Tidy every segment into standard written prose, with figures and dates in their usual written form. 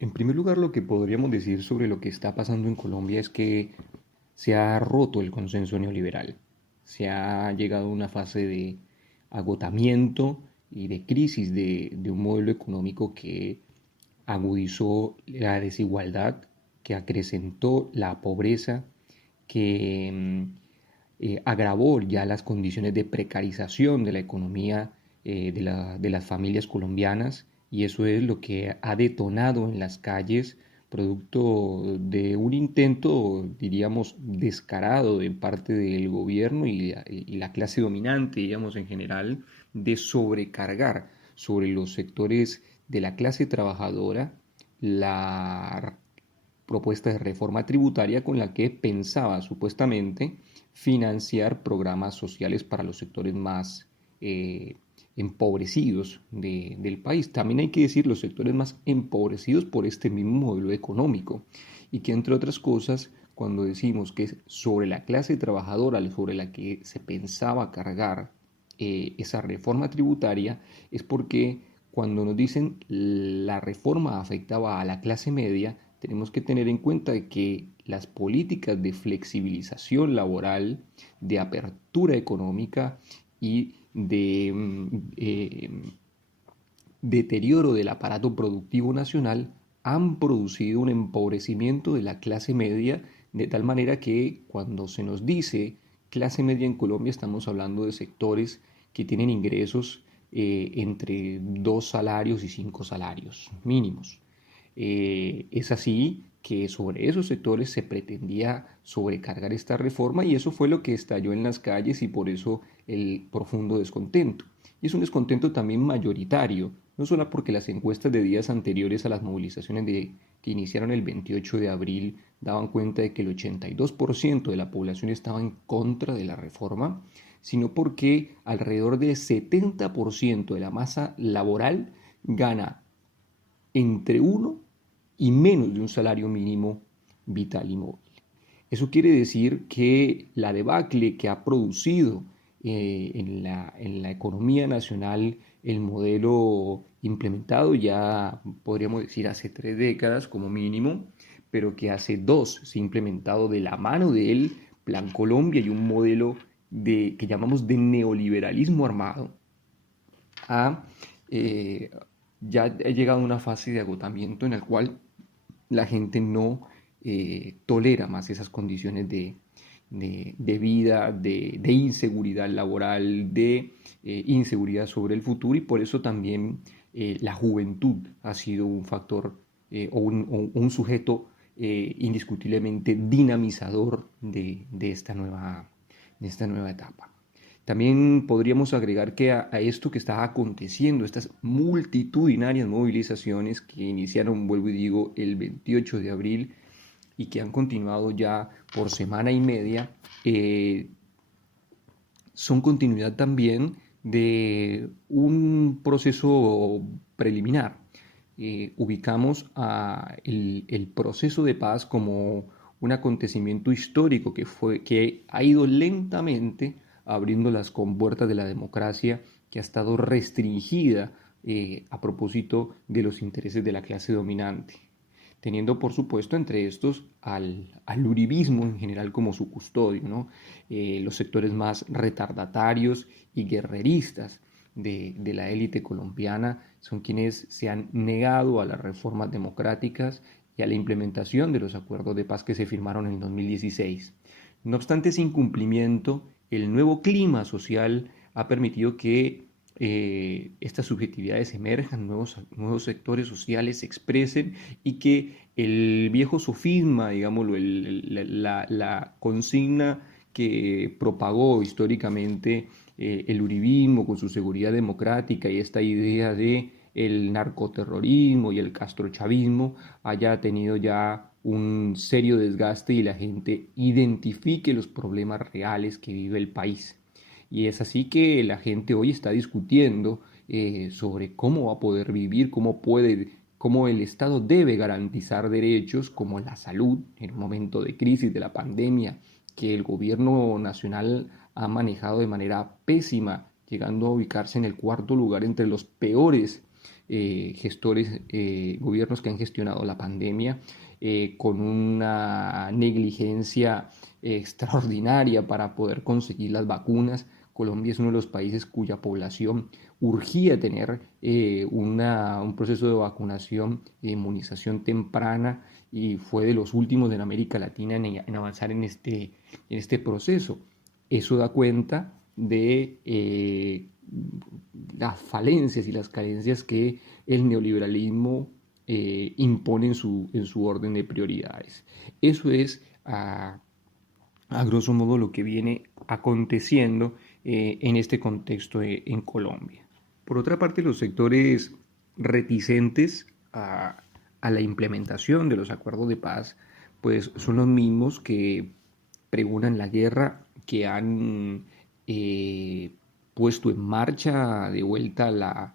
En primer lugar, lo que podríamos decir sobre lo que está pasando en Colombia es que se ha roto el consenso neoliberal. Se ha llegado a una fase de agotamiento y de crisis de un modelo económico que agudizó la desigualdad, que acrecentó la pobreza, que agravó ya las condiciones de precarización de la economía de las familias colombianas, y eso es lo que ha detonado en las calles producto de un intento, diríamos, descarado de parte del gobierno y la clase dominante, digamos, en general, de sobrecargar sobre los sectores de la clase trabajadora la propuesta de reforma tributaria con la que pensaba supuestamente financiar programas sociales para los sectores más empobrecidos del país. También hay que decir los sectores más empobrecidos por este mismo modelo económico y que entre otras cosas, cuando decimos que es sobre la clase trabajadora sobre la que se pensaba cargar esa reforma tributaria, es porque cuando nos dicen la reforma afectaba a la clase media, tenemos que tener en cuenta que las políticas de flexibilización laboral, de apertura económica y de deterioro del aparato productivo nacional han producido un empobrecimiento de la clase media, de tal manera que cuando se nos dice clase media en Colombia estamos hablando de sectores que tienen ingresos entre 2 salarios y 5 salarios mínimos. Es así que sobre esos sectores se pretendía sobrecargar esta reforma y eso fue lo que estalló en las calles y por eso el profundo descontento. Y es un descontento también mayoritario, no solo porque las encuestas de días anteriores a las movilizaciones que iniciaron el 28 de abril daban cuenta de que el 82% de la población estaba en contra de la reforma, sino porque alrededor del 70% de la masa laboral gana entre uno y menos de un salario mínimo vital y móvil. Eso quiere decir que la debacle que ha producido en la economía nacional el modelo implementado ya podríamos decir hace 3 décadas como mínimo, pero que hace 2 se ha implementado de la mano de él Plan Colombia y un modelo que llamamos de neoliberalismo armado, ha, eh, ya ha llegado a una fase de agotamiento en la cual la gente no tolera más esas condiciones de vida, de inseguridad laboral, de inseguridad sobre el futuro y por eso también la juventud ha sido un factor o un sujeto indiscutiblemente dinamizador de esta nueva etapa. También podríamos agregar que a esto que está aconteciendo, estas multitudinarias movilizaciones que iniciaron, vuelvo y digo, el 28 de abril y que han continuado ya por semana y media, son continuidad también de un proceso preliminar. Ubicamos el proceso de paz como un acontecimiento histórico que ha ido lentamente abriendo las compuertas de la democracia que ha estado restringida a propósito de los intereses de la clase dominante, teniendo por supuesto entre estos al uribismo en general como su custodio, ¿no? Los sectores más retardatarios y guerreristas de la élite colombiana son quienes se han negado a las reformas democráticas y a la implementación de los acuerdos de paz que se firmaron en 2016. No obstante ese incumplimiento, el nuevo clima social ha permitido que estas subjetividades emerjan, nuevos sectores sociales se expresen y que el viejo sofisma, digámoslo, la consigna que propagó históricamente el uribismo con su seguridad democrática y esta idea de el narcoterrorismo y el castrochavismo haya tenido ya un serio desgaste y la gente identifique los problemas reales que vive el país. Y es así que la gente hoy está discutiendo sobre cómo va a poder vivir, cómo el Estado debe garantizar derechos como la salud en un momento de crisis de la pandemia que el gobierno nacional ha manejado de manera pésima, llegando a ubicarse en el cuarto lugar entre los peores gobiernos que han gestionado la pandemia con una negligencia extraordinaria para poder conseguir las vacunas. Colombia es uno de los países cuya población urgía tener un proceso de vacunación e inmunización temprana y fue de los últimos en América Latina en avanzar en este proceso. Eso da cuenta de las falencias y las carencias que el neoliberalismo impone en su orden de prioridades. Eso es a grosso modo lo que viene aconteciendo en este contexto en Colombia. Por otra parte, los sectores reticentes a la implementación de los acuerdos de paz, pues son los mismos que pregonan la guerra, que han puesto en marcha de vuelta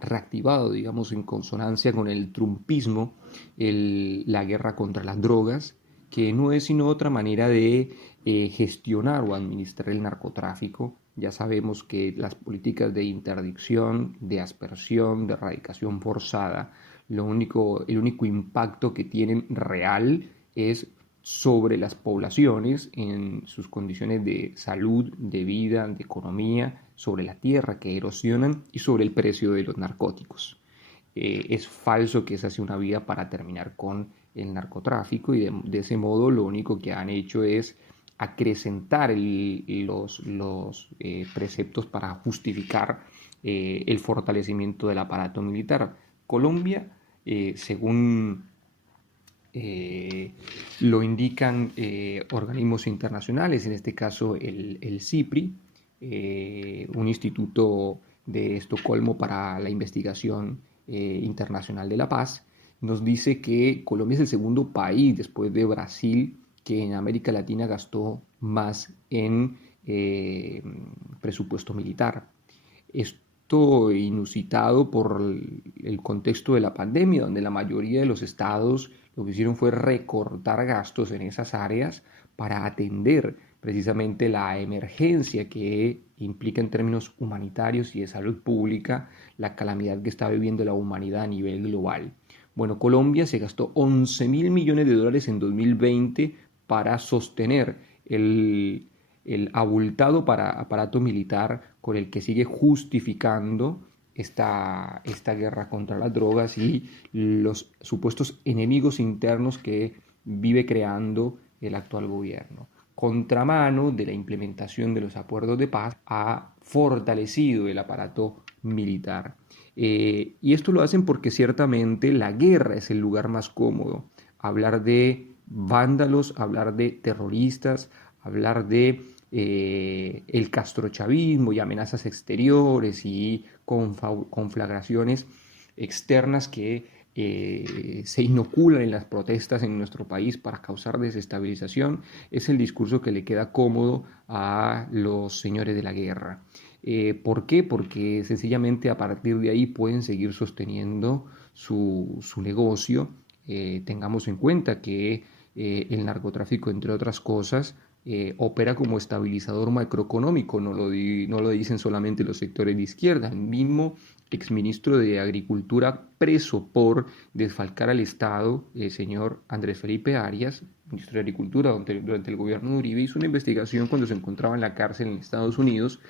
reactivado, digamos, en consonancia con el trumpismo, la guerra contra las drogas, que no es sino otra manera de gestionar o administrar el narcotráfico. Ya sabemos que las políticas de interdicción, de aspersión, de erradicación forzada, el único impacto que tienen real es sobre las poblaciones en sus condiciones de salud, de vida, de economía, sobre la tierra que erosionan y sobre el precio de los narcóticos. Es falso que esa sea una vía para terminar con el narcotráfico y de ese modo lo único que han hecho es acrecentar los preceptos para justificar el fortalecimiento del aparato militar. Colombia, según lo indican organismos internacionales, en este caso el CIPRI, un instituto de Estocolmo para la investigación internacional de la paz, nos dice que Colombia es el segundo país después de Brasil que en América Latina gastó más en presupuesto militar. Esto inusitado por el contexto de la pandemia, donde la mayoría de los estados lo que hicieron fue recortar gastos en esas áreas para atender precisamente la emergencia que implica en términos humanitarios y de salud pública la calamidad que está viviendo la humanidad a nivel global. Bueno, Colombia se gastó 11.000 millones de dólares en 2020 para sostener el abultado aparato militar con el que sigue justificando esta guerra contra las drogas y los supuestos enemigos internos que vive creando el actual gobierno. Contramano de la implementación de los acuerdos de paz, ha fortalecido el aparato militar. Y esto lo hacen porque ciertamente la guerra es el lugar más cómodo. Hablar de vándalos, hablar de terroristas, hablar de el castrochavismo y amenazas exteriores y conflagraciones externas que se inoculan en las protestas en nuestro país para causar desestabilización, es el discurso que le queda cómodo a los señores de la guerra. ¿Por qué? Porque sencillamente a partir de ahí pueden seguir sosteniendo su negocio. Tengamos en cuenta que el narcotráfico, entre otras cosas, opera como estabilizador macroeconómico, no lo dicen solamente los sectores de izquierda. El mismo exministro de Agricultura preso por desfalcar al Estado, el señor Andrés Felipe Arias, ministro de Agricultura durante el gobierno de Uribe, hizo una investigación cuando se encontraba en la cárcel en Estados Unidos,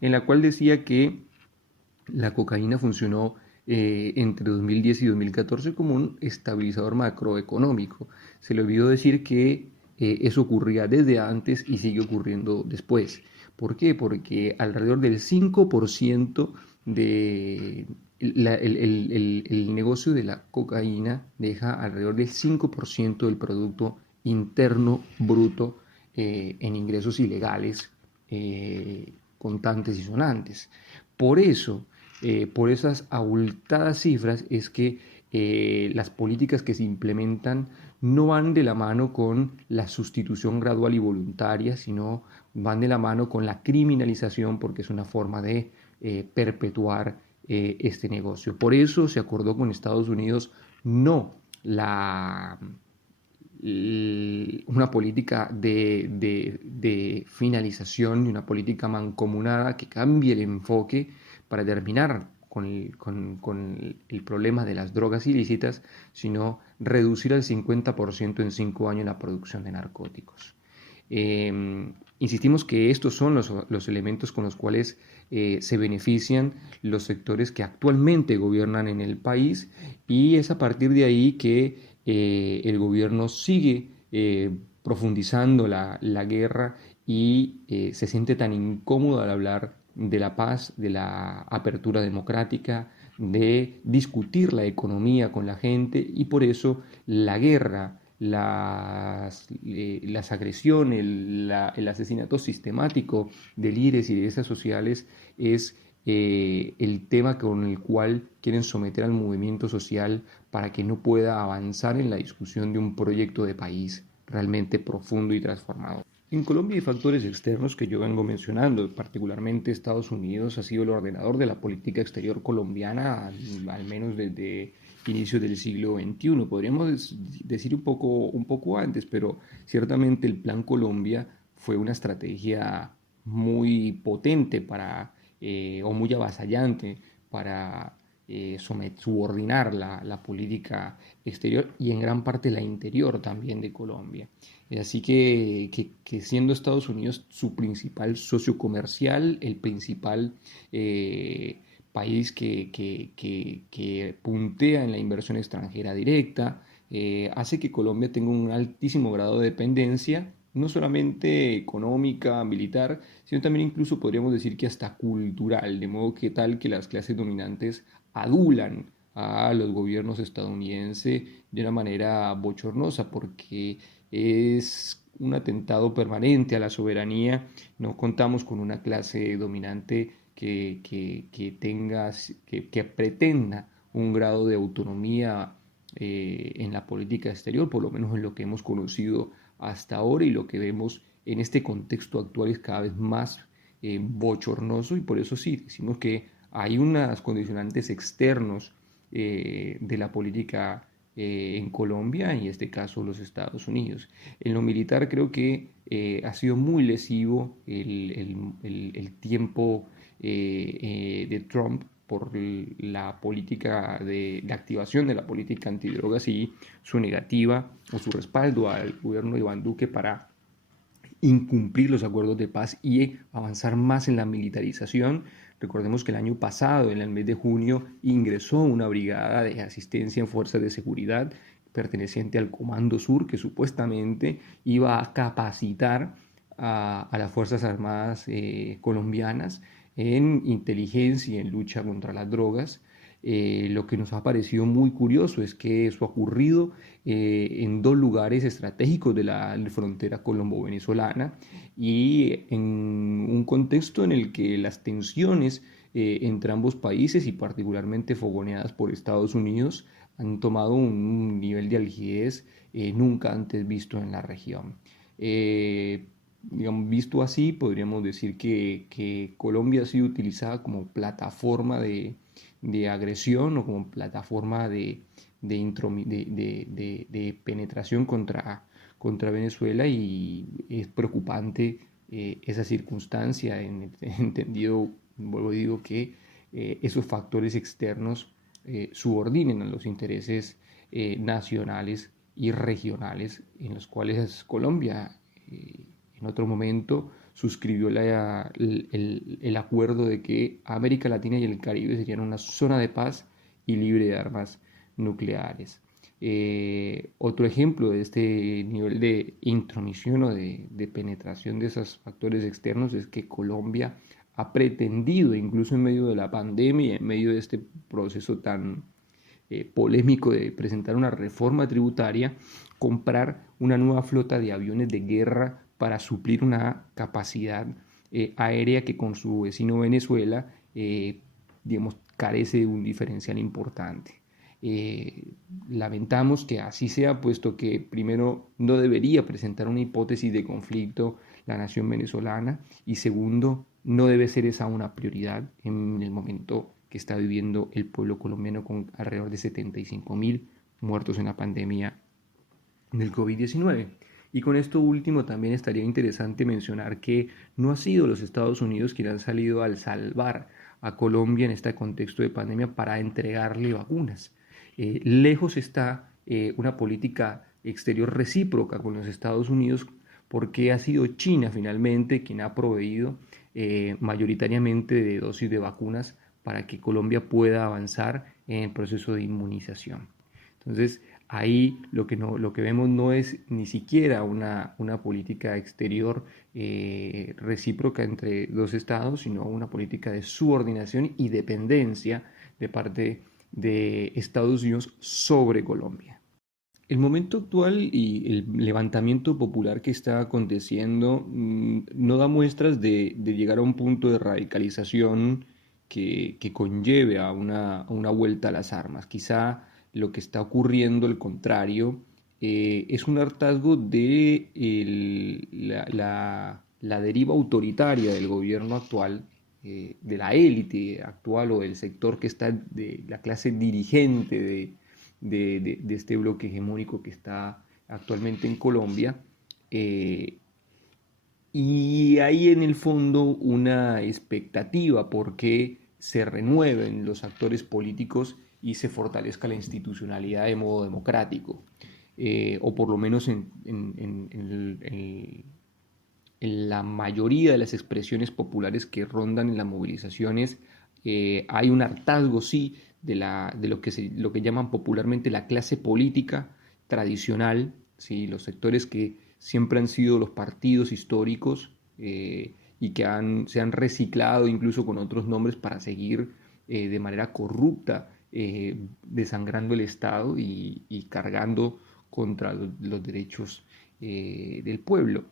en la cual decía que la cocaína funcionó entre 2010 y 2014 como un estabilizador macroeconómico. Se le olvidó decir que eso ocurría desde antes y sigue ocurriendo después. ¿Por qué? Porque alrededor del 5% de el negocio de la cocaína deja alrededor del 5% del Producto Interno Bruto en ingresos ilegales contantes y sonantes. Por eso, por esas abultadas cifras es que las políticas que se implementan no van de la mano con la sustitución gradual y voluntaria, sino van de la mano con la criminalización, porque es una forma de perpetuar este negocio. Por eso se acordó con Estados Unidos no una política de finalización y una política mancomunada que cambie el enfoque para terminar el problema de las drogas ilícitas, sino reducir al 50% en 5 años la producción de narcóticos. Insistimos que estos son los elementos con los cuales se benefician los sectores que actualmente gobiernan en el país, y es a partir de ahí que el gobierno sigue profundizando la guerra y se siente tan incómodo al hablar de la paz, de la apertura democrática, de discutir la economía con la gente, y por eso la guerra, las agresiones, el asesinato sistemático de líderes y lideresas sociales es el tema con el cual quieren someter al movimiento social para que no pueda avanzar en la discusión de un proyecto de país realmente profundo y transformador. En Colombia hay factores externos que yo vengo mencionando, particularmente Estados Unidos ha sido el ordenador de la política exterior colombiana, al menos desde inicios del siglo XXI. Podríamos decir un poco antes, pero ciertamente el Plan Colombia fue una estrategia muy potente o muy avasallante para subordinar la política exterior y en gran parte la interior también de Colombia. Así que siendo Estados Unidos su principal socio comercial, el principal país que puntea en la inversión extranjera directa, hace que Colombia tenga un altísimo grado de dependencia, no solamente económica, militar, sino también incluso podríamos decir que hasta cultural, de modo que tal que las clases dominantes adulan a los gobiernos estadounidenses de una manera bochornosa, porque es un atentado permanente a la soberanía. No contamos con una clase dominante que pretenda un grado de autonomía en la política exterior, por lo menos en lo que hemos conocido hasta ahora, y lo que vemos en este contexto actual es cada vez más bochornoso, y por eso sí, decimos que hay unas condicionantes externos de la política en Colombia, y en este caso los Estados Unidos. En lo militar creo que ha sido muy lesivo el tiempo de Trump por la política de activación de la política antidrogas y su negativa o su respaldo al gobierno de Iván Duque para incumplir los acuerdos de paz y avanzar más en la militarización. Recordemos que el año pasado, en el mes de junio, ingresó una brigada de asistencia en fuerzas de seguridad perteneciente al Comando Sur, que supuestamente iba a capacitar a las Fuerzas Armadas colombianas en inteligencia y en lucha contra las drogas. Lo que nos ha parecido muy curioso es que eso ha ocurrido en dos lugares estratégicos de la frontera colombo-venezolana, y en un contexto en el que las tensiones entre ambos países, y particularmente fogoneadas por Estados Unidos, han tomado un nivel de algidez nunca antes visto en la región. Digamos, visto así, podríamos decir que Colombia ha sido utilizada como plataforma de agresión o como plataforma de penetración contra Venezuela, y es preocupante esa circunstancia, entendido, vuelvo y digo, que esos factores externos subordinen a los intereses nacionales y regionales, en los cuales Colombia en otro momento suscribió el acuerdo de que América Latina y el Caribe serían una zona de paz y libre de armas nucleares. Otro ejemplo de este nivel de intromisión o de penetración de esos factores externos es que Colombia ha pretendido, incluso en medio de la pandemia, en medio de este proceso tan polémico de presentar una reforma tributaria, comprar una nueva flota de aviones de guerra para suplir una capacidad aérea que con su vecino Venezuela, digamos, carece de un diferencial importante. Lamentamos que así sea, puesto que primero no debería presentar una hipótesis de conflicto la nación venezolana, y segundo, no debe ser esa una prioridad en el momento que está viviendo el pueblo colombiano, con alrededor de 75.000 muertos en la pandemia del COVID-19. Y con esto último también estaría interesante mencionar que no ha sido los Estados Unidos quienes han salido al salvar a Colombia en este contexto de pandemia para entregarle vacunas. Lejos está una política exterior recíproca con los Estados Unidos, porque ha sido China finalmente quien ha proveído mayoritariamente de dosis de vacunas para que Colombia pueda avanzar en el proceso de inmunización. Entonces, ahí lo que vemos no es ni siquiera una política exterior recíproca entre dos estados, sino una política de subordinación y dependencia de parte de Estados Unidos sobre Colombia. El momento actual y el levantamiento popular que está aconteciendo no da muestras de llegar a un punto de radicalización que conlleve a una vuelta a las armas. Quizá lo que está ocurriendo, al contrario, es un hartazgo de la deriva autoritaria del gobierno actual, de la élite actual o del sector que está de la clase dirigente de este bloque hegemónico que está actualmente en Colombia. eh, y hay en el fondo una expectativa porque se renueven los actores políticos y se fortalezca la institucionalidad de modo democrático, o por lo menos en la mayoría de las expresiones populares que rondan en las movilizaciones. Hay un hartazgo, sí, de lo que llaman popularmente la clase política tradicional, ¿sí? Los sectores que siempre han sido los partidos históricos, y que se han reciclado incluso con otros nombres para seguir de manera corrupta desangrando el Estado y cargando contra los derechos del pueblo.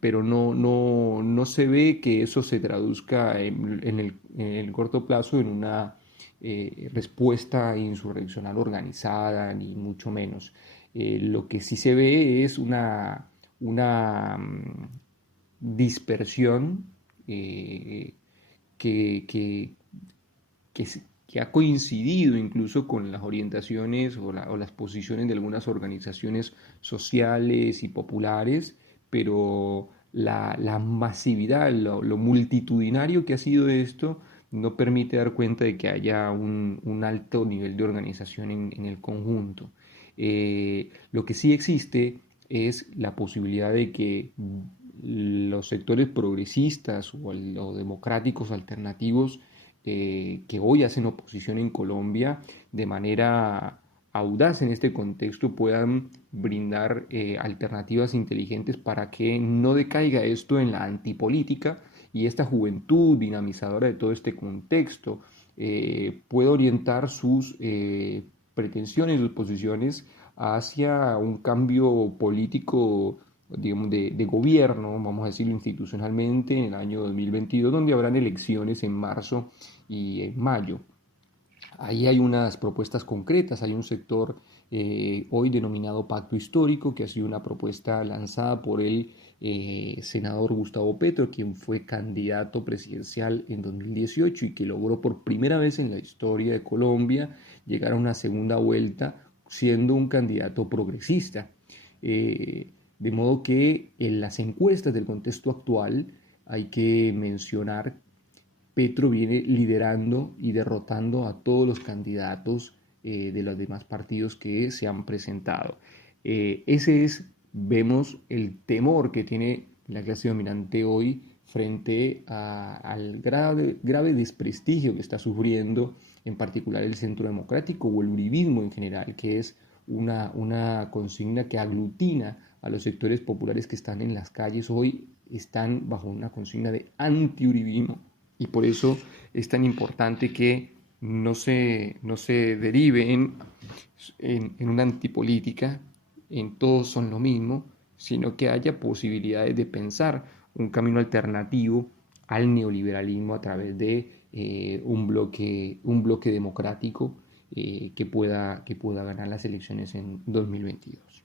Pero no se ve que eso se traduzca en el corto plazo en una respuesta insurreccional organizada, ni mucho menos. Lo que sí se ve es una dispersión que, que, que, que ha coincidido incluso con las orientaciones o las posiciones de algunas organizaciones sociales y populares, pero la masividad, lo multitudinario que ha sido esto, no permite dar cuenta de que haya un alto nivel de organización en el conjunto. Lo que sí existe es la posibilidad de que los sectores progresistas o democráticos alternativos que hoy hacen oposición en Colombia de manera audaz en este contexto puedan brindar alternativas inteligentes para que no decaiga esto en la antipolítica y esta juventud dinamizadora de todo este contexto pueda orientar sus pretensiones, sus posiciones hacia un cambio político, digamos, de gobierno, vamos a decirlo institucionalmente, en el año 2022, donde habrán elecciones en marzo y en mayo. Ahí hay unas propuestas concretas, hay un sector hoy denominado Pacto Histórico, que ha sido una propuesta lanzada por el senador Gustavo Petro, quien fue candidato presidencial en 2018 y que logró por primera vez en la historia de Colombia llegar a una segunda vuelta siendo un candidato progresista. De modo que en las encuestas del contexto actual hay que mencionar Petro viene liderando y derrotando a todos los candidatos de los demás partidos que se han presentado. Ese es, vemos, el temor que tiene la clase dominante hoy frente al grave desprestigio que está sufriendo en particular el Centro Democrático o el uribismo en general, que es una consigna que aglutina a los sectores populares que están en las calles hoy, están bajo una consigna de antiuribismo y por eso es tan importante que no se derive en una antipolítica, en todos son lo mismo, sino que haya posibilidades de pensar un camino alternativo al neoliberalismo a través de un bloque democrático que pueda ganar las elecciones en 2022.